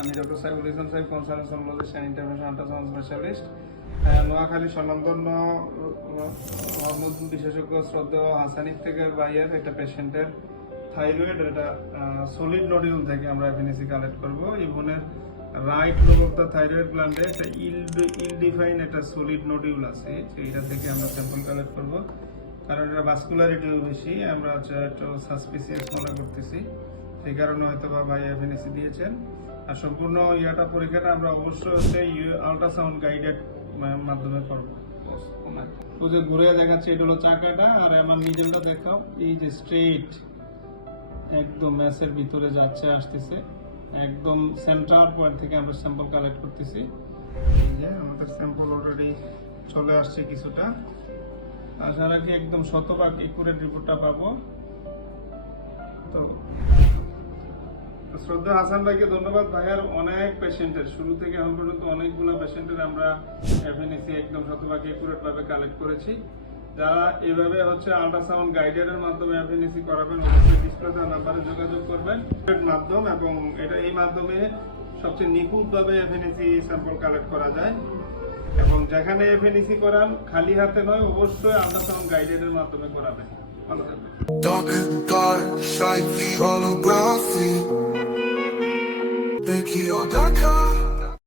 আমি ডক্টর সাইফুল ইসলাম সাহেব, consultancy and intervention ultrasound specialist, Noakhali স্বনামধন্য হরমোন বিশেষজ্ঞ শ্রদ্ধেয় হাসান ইফতেখার ভাইয়ের একটা পেশেন্টের থাইরয়েড, এটা সলিড নডিউল থেকে আমরা এফএনএসি কালেক্ট করব। এই বোনের right lobe of the thyroid গ্ল্যান্ডে একটা ইলডিফাইন একটা সলিড নডিউল আছে, এইটা থেকে আমরা স্যাম্পল কালেক্ট করব। কারণ এটা ভাস্কুলারিটিও বেশি, আমরা একটু সাসপিসিয়াস মনে করতেছি, সেই কারণে হয়তো বা ভাই এফএনএসি দিয়েছেন। আর সম্পূর্ণ ইয়াটা পরীক্ষাটা আমরা অবশ্যই আল্ট্রাসাউন্ড গাইডেড মাধ্যমে করবো। যে ঘুরে দেখাচ্ছে এটা হলো চাকাটা, আর আমার নিডেলটা দেখাও, এই যে স্ট্রেট একদম ম্যাসের ভিতরে যাচ্ছে আসতেছে, একদম সেন্টার পয়েন্ট থেকে আমরা স্যাম্পল কালেক্ট করতেছি। এই যে আমাদের স্যাম্পল অলরেডি চলে আসছে কিছুটা, আশা রাখি একদম শতভাগ একুরেট রিপোর্টটা পাবো। তো শ্রদ্ধা হাসান ভাইকে ধন্যবাদ। ভাইয়ার অনেক পেশেন্টের শুরু থেকে এখন পর্যন্ত অনেকগুলো পেশেন্টের আমরা এফএনএসি একদম শতভাগ একুরেট ভাবে কালেক্ট করেছি। যারা এইভাবে আল্ট্রাসাউন্ড গাইডের মাধ্যমে এফএনএসি করাবেন, অবশ্যই ডিসপ্লে দেওয়া নাম্বারে যোগাযোগ করবেন। মাধ্যম এবং এই মাধ্যমে সবচেয়ে নিখুঁতভাবে এফএনএসি স্যাম্পল কালেক্ট করা যায়। এবং যেখানে এফএনএসি করান খালি হাতে নয়, অবশ্যই আল্ট্রাসাউন্ড গাইডের মাধ্যমে করাবেন। ভালো থাকবেন। Dark, shiny holography. Thank you, Dakar.